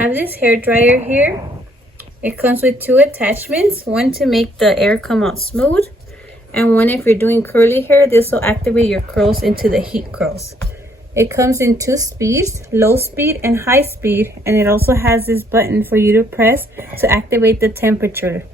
I have this hair dryer here. It comes with two attachments, one to make the air come out smooth, and one if you're doing curly hair. This will activate your curls into the heat curls. It comes in two speeds, low speed and high speed, and it also has this button for you to press to activate the temperature.